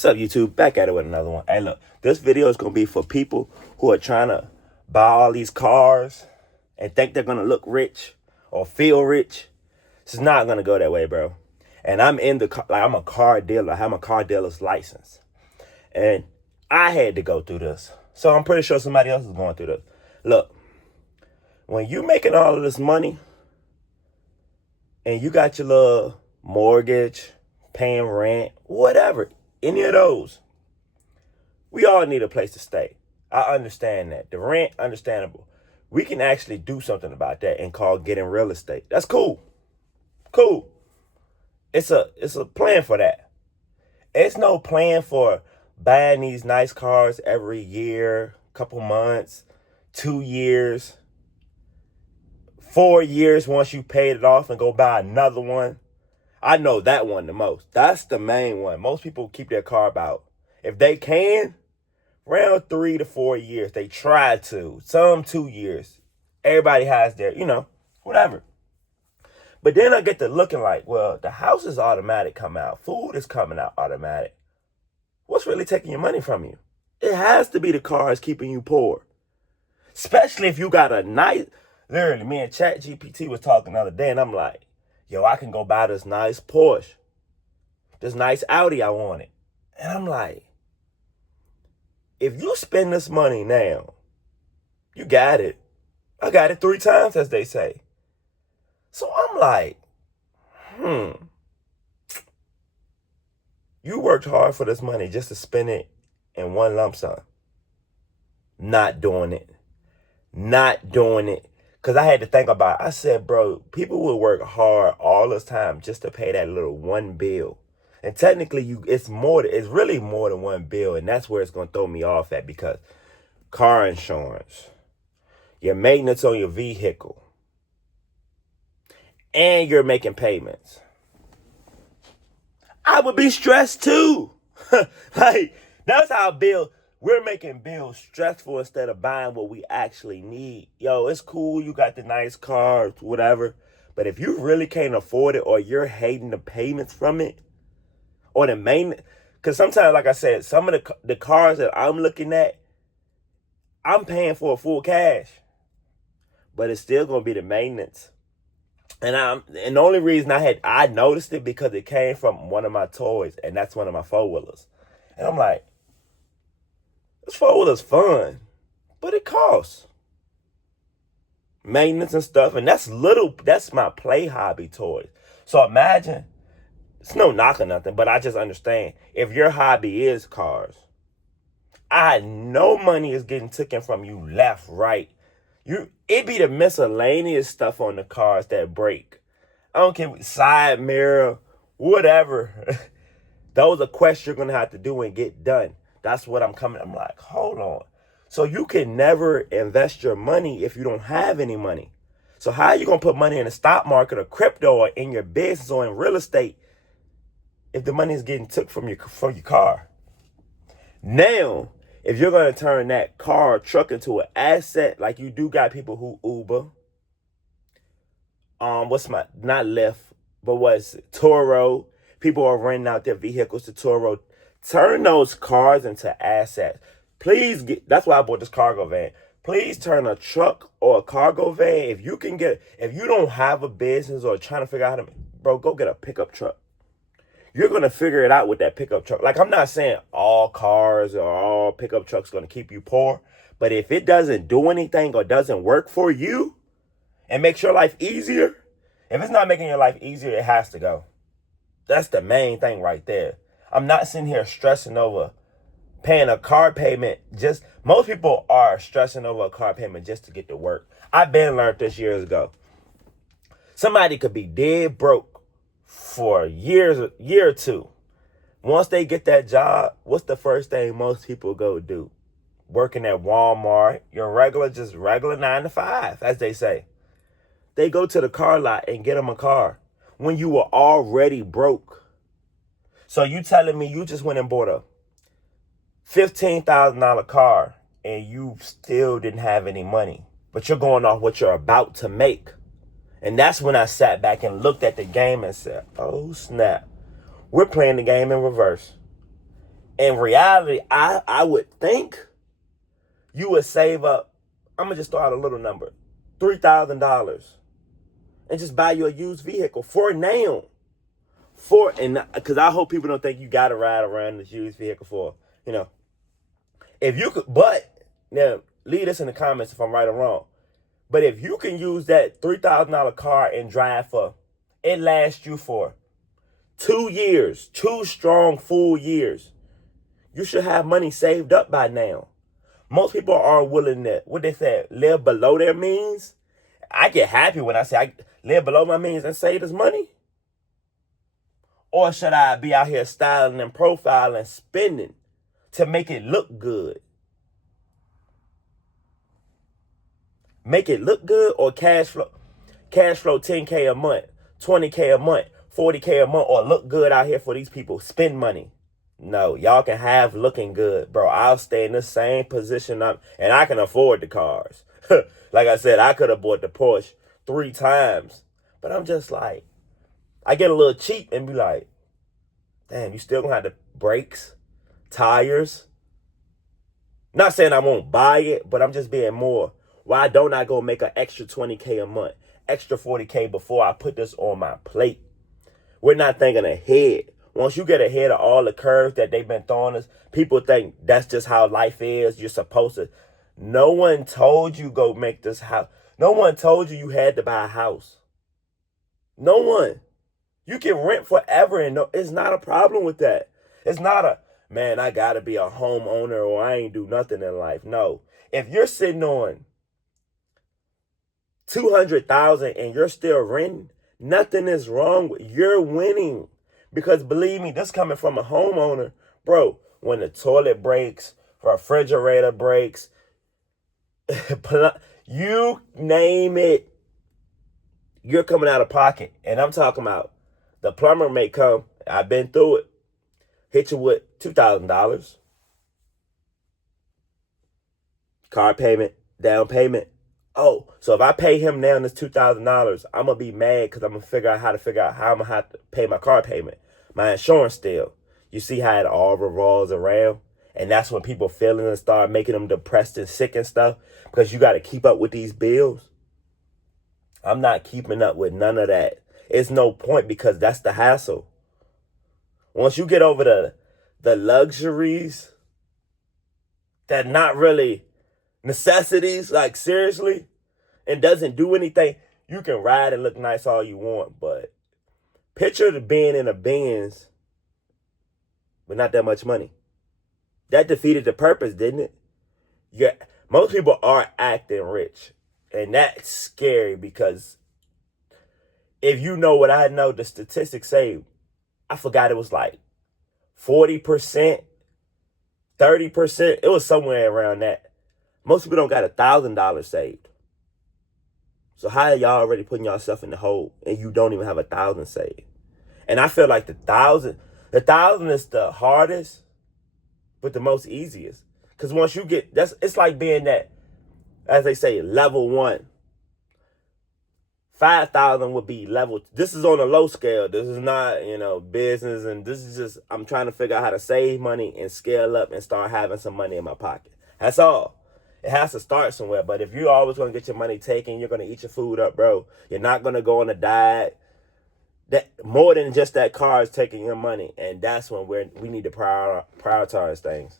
What's up, YouTube? Back at it with another one. Hey, look, this video is going to be for people who are trying to buy all these cars and think they're going to look rich or feel rich. It's not going to go that way, bro. And I'm in the car, like I'm a car dealer. I have my car dealer's license. And I had to go through this. So I'm pretty sure somebody else is going through this. Look, when you making all of this money and you got your little mortgage, paying rent, whatever, any of those, we all need a place to stay. I understand that. The rent, understandable. We can actually do something about that and call getting real estate. That's cool. Cool. It's a plan for that. It's no plan for buying these nice cars every year, couple months, 2 years, 4 years once you paid it off and go buy another one. I know that one the most. That's the main one. Most people keep their car about, if they can, around 3 to 4 years. They try to. Some 2 years. Everybody has their, whatever. But then I get to looking like, well, the house is automatic come out. Food is coming out automatic. What's really taking your money from you? It has to be the cars keeping you poor. Especially if you got a nice, literally, me and ChatGPT was talking the other day, and I'm like, yo, I can go buy this nice Porsche, this nice Audi I wanted. And I'm like, if you spend this money now, you got it. I got it 3 times, as they say. So I'm like, you worked hard for this money just to spend it in one lump sum. Not doing it. Not doing it. Because I had to think about it. I said, bro, people will work hard all this time just to pay that little one bill. And technically, it's really more than one bill. And that's where it's going to throw me off at, because car insurance, your maintenance on your vehicle, and you're making payments. I would be stressed too. Like, that's how we're making bills stressful instead of buying what we actually need. Yo, it's cool. You got the nice car, whatever. But if you really can't afford it, or you're hating the payments from it, or the maintenance, because sometimes, like I said, some of the cars that I'm looking at, I'm paying for full cash, but it's still going to be the maintenance. And the only reason I noticed it because it came from one of my toys, and that's one of my 4-wheelers. And I'm like, this 4-wheeler's fun, but it costs maintenance and stuff. And that's my play hobby toys. So imagine, it's no knock or nothing, but I just understand, if your hobby is cars, I know money is getting taken from you left, right. It be the miscellaneous stuff on the cars that break. I don't care, side mirror, whatever. Those are quests you're going to have to do and get done. That's what I'm like, hold on. So you can never invest your money if you don't have any money. So how are you going to put money in the stock market or crypto or in your business or in real estate if the money is getting took from your car? Now, if you're going to turn that car or truck into an asset, like you do got people who Uber, not Lyft, but what's Turo? People are renting out their vehicles to Turo. Turn those cars into assets. Please that's why I bought this cargo van. Please turn a truck or a cargo van. If you don't have a business or trying to figure out how to, bro, go get a pickup truck. You're going to figure it out with that pickup truck. Like, I'm not saying all cars or all pickup trucks going to keep you poor. But if it doesn't do anything or doesn't work for you and makes your life easier, if it's not making your life easier, it has to go. That's the main thing right there. I'm not sitting here stressing over paying a car payment. Most people are stressing over a car payment just to get to work. I've been learned this years ago. Somebody could be dead broke for a year or two. Once they get that job, what's the first thing most people go do? Working at Walmart, your regular 9 to 5, as they say. They go to the car lot and get them a car when you were already broke. So you telling me you just went and bought a $15,000 car and you still didn't have any money, but you're going off what you're about to make. And that's when I sat back and looked at the game and said, oh, snap. We're playing the game in reverse. In reality, I would think you would save up, I'm going to just throw out a little number, $3,000 and just buy you a used vehicle for now. Because I hope people don't think you got to ride around this used vehicle for, if you could, but now leave this in the comments if I'm right or wrong. But if you can use that $3,000 car and drive for, it lasts you for 2 years, 2 strong full years, you should have money saved up by now. Most people are willing to, what they say, live below their means. I get happy when I say I live below my means and save this money. Or should I be out here styling and profiling, spending to make it look good? Make it look good, or cash flow 10K a month, 20K a month, 40K a month, or look good out here for these people. Spend money. No, y'all can have looking good, bro. I'll stay in the same position and I can afford the cars. Like I said, I could have bought the Porsche 3 times, but I'm just like, I get a little cheap and be like, damn, you still gonna have the brakes, tires. Not saying I won't buy it, but I'm just being more. Why don't I go make an extra 20K a month, extra 40K before I put this on my plate? We're not thinking ahead. Once you get ahead of all the curves that they've been throwing us, people think that's just how life is. You're supposed to. No one told you go make this house. No one told you had to buy a house. No one. You can rent forever and it's not a problem with that. It's not a, man, I got to be a homeowner or I ain't do nothing in life. No. If you're sitting on 200,000 and you're still renting, nothing is wrong with, you're winning. Because believe me, this coming from a homeowner, bro, when the toilet breaks, refrigerator breaks, you name it, you're coming out of pocket. And I'm talking about the plumber may come, I've been through it, hit you with $2,000. Car payment, down payment. Oh, so if I pay him now this $2,000, I'm going to be mad because I'm going to figure out how I'm going to have to pay my car payment, my insurance still. You see how it all revolves around? And that's when people feeling and start making them depressed and sick and stuff because you got to keep up with these bills. I'm not keeping up with none of that. It's no point because that's the hassle. Once you get over the luxuries that not really necessities, like seriously, and doesn't do anything, you can ride and look nice all you want, but picture the being in a Benz with not that much money. That defeated the purpose, didn't it? Yeah, most people are acting rich, and that's scary because if you know what I know, the statistics say, I forgot it was like 40%, 30%. It was somewhere around that. Most people don't got $1,000 saved. So how are y'all already putting yourself in the hole and you don't even have 1,000 saved? And I feel like the thousand is the hardest, but the most easiest. Because once you get, it's like being that, as they say, level 1. 5,000 would be level. This is on a low scale. This is not, business. And this is just, I'm trying to figure out how to save money and scale up and start having some money in my pocket. That's all. It has to start somewhere. But if you're always going to get your money taken, you're going to eat your food up, bro. You're not going to go on a diet. That more than just that car is taking your money. And that's when we need to prioritize things.